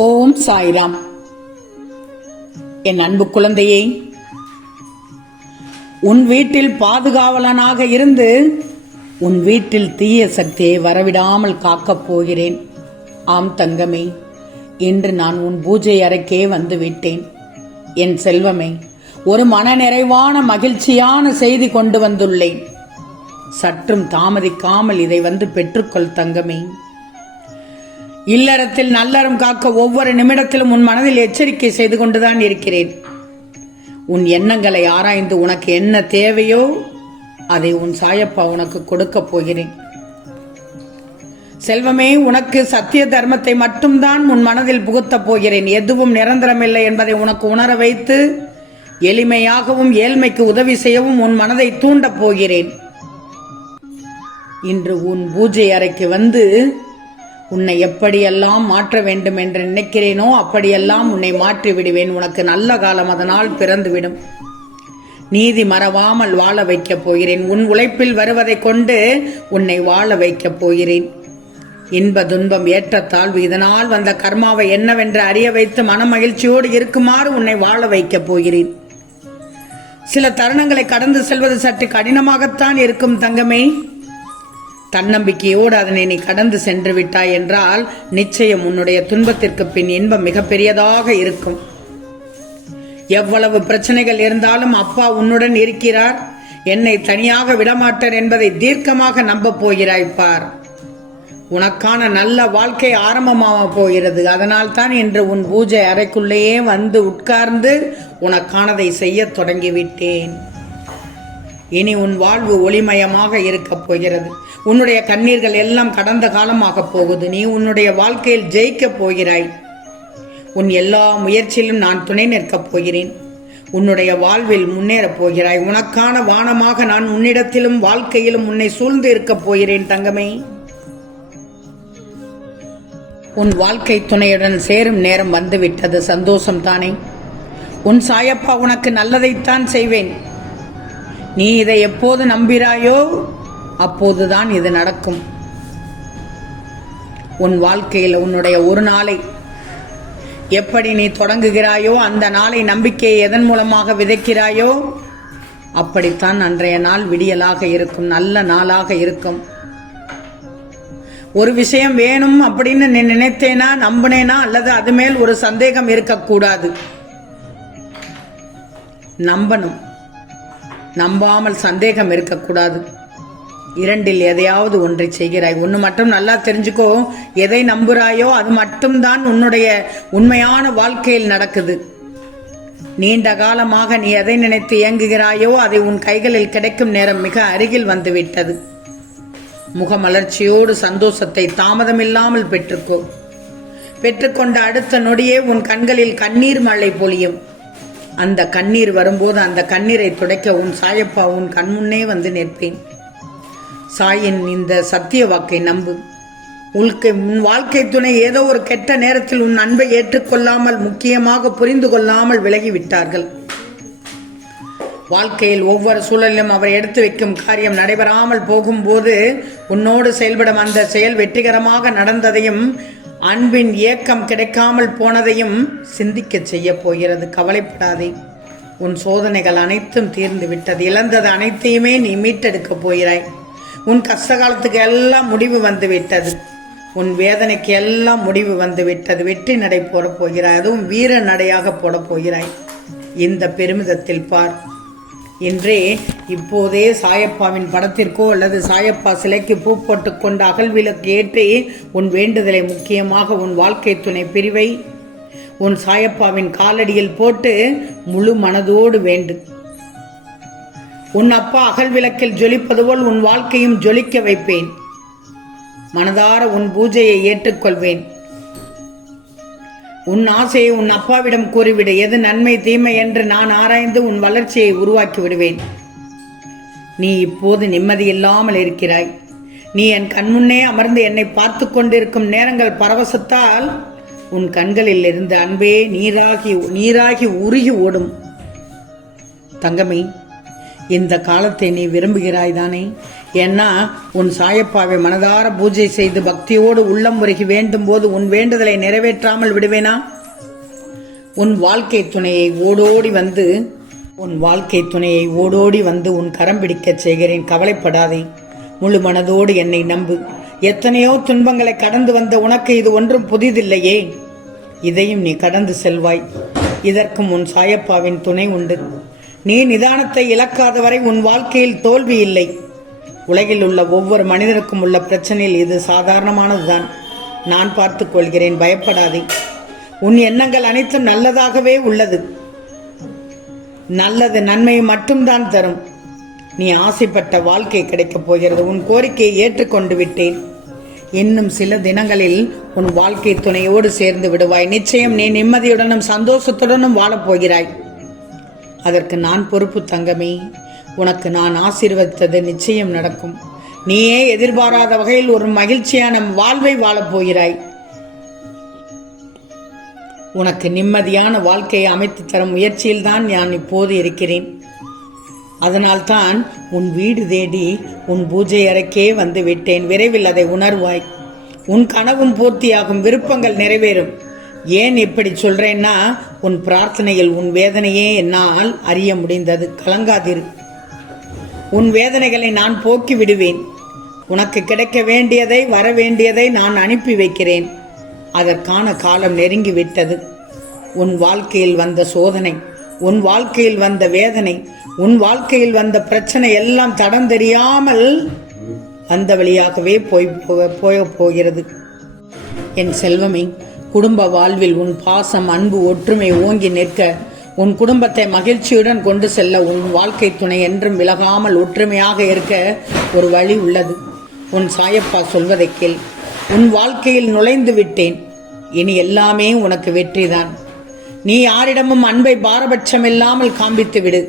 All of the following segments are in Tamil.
ஓம் சாய்ராம். என் அன்பு குழந்தையே, உன் வீட்டில் பாதுகாவலனாக இருந்து உன் வீட்டில் தீய சக்தியை வரவிடாமல் காக்கப் போகிறேன். ஆம் தங்கமே, இன்று நான் உன் பூஜை அறைக்கே வந்து விட்டேன். என் செல்வமே, ஒரு மனநிறைவான மகிழ்ச்சியான செய்தி கொண்டு வந்துள்ளேன். சற்றும் தாமதிக்காமல் இதை வந்து பெற்றுக்கொள் தங்கமே. இல்லறத்தில் நல்லறம் காக்க ஒவ்வொரு நிமிடத்திலும் உன் மனதில் எச்சரிக்கை செய்து கொண்டுதான் இருக்கிறேன். உன் எண்ணங்களை ஆராய்ந்து உனக்கு என்ன தேவையோ அதை உன் சாயப்பா உனக்கு கொடுக்க போகிறேன். செல்வமே, உனக்கு சத்திய தர்மத்தை மட்டும்தான் உன் மனதில் புகுத்தப் போகிறேன். எதுவும் நிரந்தரமில்லை என்பதை உனக்கு உணர வைத்து எளிமையாகவும் ஏழ்மைக்கு உதவி செய்யவும் உன் மனதை தூண்டப் போகிறேன். இன்று உன் பூஜை அறைக்கு வந்து உன்னை எப்படியெல்லாம் மாற்ற வேண்டும் என்று நினைக்கிறேனோ அப்படியெல்லாம் உன்னை மாற்றி விடுவேன். உனக்கு நல்ல காலம் அதனால் பிறந்துவிடும். நீதி மறவாமல் வாழ வைக்கப் போகிறேன். உன் உழைப்பில் வருவதை கொண்டு உன்னை வாழ வைக்கப் போகிறேன். இன்ப துன்பம் ஏற்றத்தாழ்வு இதனால் வந்த கர்மாவை என்னவென்று அறிய வைத்து மன மகிழ்ச்சியோடு இருக்குமாறு உன்னை வாழ வைக்கப் போகிறேன். சில தருணங்களை கடந்து செல்வது சற்று கடினமாகத்தான் இருக்கும் தங்கமே. தன்னம்பிக்கையோடு அதனை நீ கடந்து சென்று விட்டாய் என்றால் நிச்சயம் உன்னுடைய துன்பத்திற்கு பின் இன்பம் மிகப்பெரியதாக இருக்கும். எவ்வளவு பிரச்சனைகள் இருந்தாலும் அப்பா உன்னுடன் இருக்கிறார், என்னை தனியாக விடமாட்டார் என்பதை தீர்க்கமாக நம்ப போகிறாய் பார். உனக்கான நல்ல வாழ்க்கை ஆரம்பமாக போகிறது. அதனால் தான் இன்று உன் பூஜை அறைக்குள்ளேயே வந்து உட்கார்ந்து உனக்கானதை செய்ய தொடங்கிவிட்டேன். இனி உன் வாழ்வு ஒளிமயமாக இருக்கப் போகிறது. உன்னுடைய கண்ணீர்கள் எல்லாம் கடந்த காலமாக போகுது. நீ உன்னுடைய வாழ்க்கையில் ஜெயிக்கப் போகிறாய். உன் எல்லா முயற்சியிலும் நான் துணை நிற்கப் போகிறேன். உன்னுடைய வாழ்வில் முன்னேறப் போகிறாய். உனக்கான வானமாக நான் உன்னிடத்திலும் வாழ்க்கையிலும் உன்னை சூழ்ந்து இருக்கப் போகிறேன் தங்கமே. உன் வாழ்க்கை துணையுடன் சேரும் நேரம் வந்துவிட்டது. சந்தோஷம் தானே? உன் சாயப்பா உனக்கு நல்லதைத்தான் செய்வேன். நீ இதை எப்போது நம்புகிறாயோ அப்போதுதான் இது நடக்கும். உன் வாழ்க்கையில் உன்னுடைய ஒரு நாளை எப்படி நீ தொடங்குகிறாயோ, அந்த நாளை நம்பிக்கையை எதன் மூலமாக விதைக்கிறாயோ அப்படித்தான் அன்றைய நாள் விடியலாக இருக்கும், நல்ல நாளாக இருக்கும். ஒரு விஷயம் வேணும் அப்படின்னு நீ நினைத்தேனா, நம்பினேனா, அல்லது அது மேல் ஒரு சந்தேகம் இருக்கக்கூடாது. நம்பணும், நம்பாமல் சந்தேகம் இருக்கக்கூடாது. இரண்டில் எதையாவது ஒன்றை செய்கிறாய். ஒன்று மட்டும் நல்லா தெரிஞ்சுக்கோ, எதை நம்புகிறாயோ அது மட்டும்தான் உன்னுடைய உண்மையான வாழ்க்கையில் நடக்குது. நீண்ட காலமாக நீ எதை நினைத்து இயங்குகிறாயோ அதை உன் கைகளில் கிடைக்கும் நேரம் மிக அருகில் வந்துவிட்டது. முகமலர்ச்சியோடு சந்தோஷத்தை தாமதமில்லாமல் பெற்றுக்கோ. பெற்றுக்கொண்ட அடுத்த நொடியே உன் கண்களில் கண்ணீர் மழை பொழியும். அந்த கண்ணீர் வரும்போது அந்த கண்ணீரை துடைக்க உன் சாயப்பா உன் கண்முன்னே வந்து நிற்பேன். சாயின் இந்த சத்திய வாக்கை நம்பு. உன் வாழ்க்கை துணை ஏதோ ஒரு கெட்ட நேரத்தில் உன் அன்பை ஏற்றுக்கொள்ளாமல், முக்கியமாக புரிந்து கொள்ளாமல் விலகிவிட்டார்கள். வாழ்க்கையில் ஒவ்வொரு சூழலிலும் அவர் எடுத்து வைக்கும் காரியம் நடைபெறாமல் போகும்போது உன்னோடு செயல்படும் அந்த செயல் வெற்றிகரமாக நடந்ததையும் அன்பின் ஏக்கம் கிடைக்காமல் போனதையும் சிந்திக்க செய்ய போகிறது. கவலைப்படாதே, உன் சோதனைகள் அனைத்தும் தீர்ந்து விட்டது. இழந்தது அனைத்தையுமே நீ மீட்டெடுக்கப் போகிறாய். உன் கஷ்ட காலத்துக்கு எல்லாம் முடிவு வந்து விட்டது. உன் வேதனைக்கு எல்லாம் முடிவு வந்து விட்டது. வெற்றி நடை போட போகிறாய், அதுவும் வீர நடையாக போட போகிறாய். இந்த பெருமிதத்தில் பார். இன்றே இப்போதே சாயப்பாவின் படத்திற்கோ அல்லது சாயப்பா சிலைக்கு பூ போட்டு கொண்டு அகல்விளக்கு ஏற்றி உன் வேண்டுதலை, முக்கியமாக உன் வாழ்க்கை துணை பிரிவை உன் சாயப்பாவின் காலடியில் போட்டு முழு மனதோடு வேண்டு. உன் அப்பா அகல் விளக்கில் ஜொலிப்பது போல் உன் வாழ்க்கையும் ஜொலிக்க வைப்பேன். மனதார உன் பூஜையை ஏற்றுக்கொள்வேன். உன் ஆசையை உன் அப்பாவிடம் கூறிவிடு. எது நன்மை தீமை என்று நான் ஆராய்ந்து உன் வளர்ச்சியை உருவாக்கி விடுவேன். நீ இப்போது நிம்மதி இல்லாமல் இருக்கிறாய். நீ என் கண்முன்னே அமர்ந்து என்னை பார்த்து கொண்டிருக்கும் நேரங்கள் பரவசத்தால் உன் கண்களில் இருந்து அன்பே நீராகி உருகி ஓடும். தங்கமே, இந்த காலத்தை நீ விரும்புகிறாய் தானே? ஏன்னா உன் சாயப்பாவை மனதார பூஜை செய்து பக்தியோடு உள்ளம் உருகி வேண்டும் போது உன் வேண்டுதலை நிறைவேற்றாமல் விடுவேனா? உன் வாழ்க்கை துணையை ஓடோடி வந்து உன் கரம் பிடிக்கச் செய்கிறேன். கவலைப்படாதே, முழு மனதோடு என்னை நம்பு. எத்தனையோ துன்பங்களை கடந்து வந்த உனக்கு இது ஒன்றும் புதிதில்லையே. இதையும் நீ கடந்து செல்வாய். இதற்கும் உன் சாயப்பாவின் துணை உண்டு. நீ நிதானத்தை இழக்காத வரை உன் வாழ்க்கையில் தோல்வி இல்லை. உலகில் உள்ள ஒவ்வொரு மனிதனுக்கும் உள்ள பிரச்சனையில் இது சாதாரணமானதுதான். நான் பார்த்துக் கொள்கிறேன், பயப்படாதே. உன் எண்ணங்கள் அனைத்தும் நல்லதாகவே உள்ளது. நல்லது நன்மையை மட்டும்தான் தரும். நீ ஆசைப்பட்ட வாழ்க்கை கிடைக்கப் போகிறது. உன் கோரிக்கையை ஏற்றுக்கொண்டு விட்டேன். இன்னும் சில தினங்களில் உன் வாழ்க்கை துணையோடு சேர்ந்து விடுவாய். நிச்சயம் நீ நிம்மதியுடனும் சந்தோஷத்துடனும் வாழப்போகிறாய். அதற்கு நான் பொறுப்பு தங்கமே. உனக்கு நான் ஆசீர்வதித்தது நிச்சயம் நடக்கும். நீயே எதிர்பாராத வகையில் ஒரு மகிழ்ச்சியான வாழ்வை வாழப்போகிறாய். உனக்கு நிம்மதியான வாழ்க்கையை அமைத்து தரும் முயற்சியில் தான் நான் இப்போது இருக்கிறேன். அதனால்தான் உன் வீடு தேடி உன் பூஜை அறைக்கே வந்து விட்டேன். விரைவில் அதை உணர்வாய். உன் கனவும் பூர்த்தியாகும், விருப்பங்கள் நிறைவேறும். ஏன் இப்படி சொல்றேன்னா, உன் பிரார்த்தனையில் உன் வேதனையே என்னால் அறிய முடிந்தது. கலங்காதிரு. உன் வேதனைகளை நான் போக்கி விடுவேன். உனக்கு கிடைக்க வேண்டியதை, வர வேண்டியதை நான் அனுப்பி வைக்கிறேன். அதற்கான காலம் நெருங்கிவிட்டது. உன் வாழ்க்கையில் வந்த சோதனை, உன் வாழ்க்கையில் வந்த வேதனை, உன் வாழ்க்கையில் வந்த பிரச்சனை எல்லாம் தடம் தெரியாமல் அந்த வழியாகவே போக போகிறது. என் செல்வமே, குடும்ப வாழ்வில் உன் பாசம், அன்பு, ஒற்றுமை ஓங்கி நிற்க, உன் குடும்பத்தை மகிழ்ச்சியுடன் கொண்டு செல்ல உன் வாழ்க்கை துணை என்றும் விலகாமல் ஒற்றுமையாக இருக்க ஒரு வழி உள்ளது. உன் சாயப்பா சொல்வதை கேள். உன் வாழ்க்கையில் நுழைந்து விட்டேன். இனி எல்லாமே உனக்கு வெற்றிதான். நீ யாரிடமும் அன்பை பாரபட்சம் இல்லாமல் காண்பித்து விடு.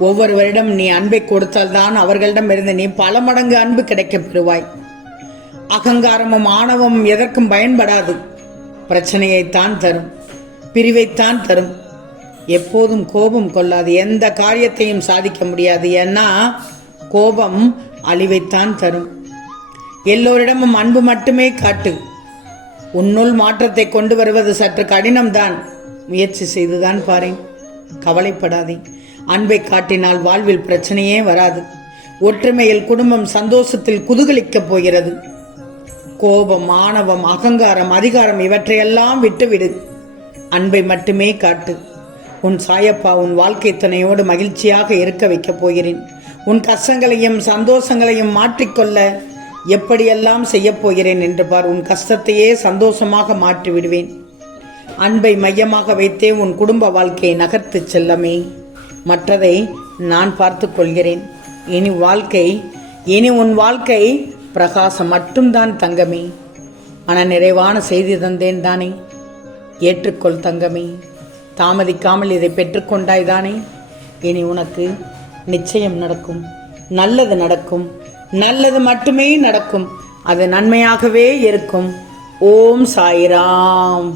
ஒவ்வொருவரிடம் நீ அன்பை கொடுத்தால்தான் அவர்களிடம் இருந்து நீ பல மடங்கு அன்பு கிடைக்கப் பெறுவாய். அகங்காரமும் ஆணவமும் எதற்கும் பயன்படாது. பிரச்சனையைத்தான் தரும், பிரிவைத்தான் தரும். எப்போதும் கோபம் கொள்ளாது. எந்த காரியத்தையும் சாதிக்க முடியாது. ஏன்னா கோபம் அழிவைத்தான் தரும். எல்லோரிடமும் அன்பு மட்டுமே காட்டு. உன்னுள் மாற்றத்தை கொண்டு வருவது சற்று கடினம்தான். முயற்சி செய்துதான் பாரேன். கவலைப்படாதே. அன்பை காட்டினால் வாழ்வில் பிரச்சனையே வராது. ஒற்றுமையில் குடும்பம் சந்தோஷத்தில் குதூகலிக்கப் போகிறது. கோபம், ஆணவம், அகங்காரம், அதிகாரம் இவற்றையெல்லாம் விட்டுவிடு. அன்பை மட்டுமே காட்டு. உன் சாயப்பா உன் வாழ்க்கை துணையோடு மகிழ்ச்சியாக இருக்க வைக்கப் போகிறேன். உன் கஷ்டங்களையும் சந்தோஷங்களையும் மாற்றிக்கொள்ள எப்படியெல்லாம் செய்யப் போகிறேன் என்று பார். உன் கஷ்டத்தையே சந்தோஷமாக மாற்றி விடுவேன். அன்பை மையமாக வைத்தே உன் குடும்ப வாழ்க்கையை நகர்த்து செல்லமே. மற்றதை நான் பார்த்து கொள்கிறேன். இனி உன் வாழ்க்கை பிரகாசம் மட்டும்தான் தங்கமே. மன நிறைவான செய்தி தந்தேன் தானே. ஏற்றுக்கொள் தங்கமே. தாமதிக்காமல் இதை பெற்றுக்கொண்டாய் தானே. இனி உனக்கு நிச்சயம் நடக்கும். நல்லது நடக்கும். நல்லது மட்டுமே நடக்கும். அது நன்மையாகவே இருக்கும். ஓம் சாய்ராம்.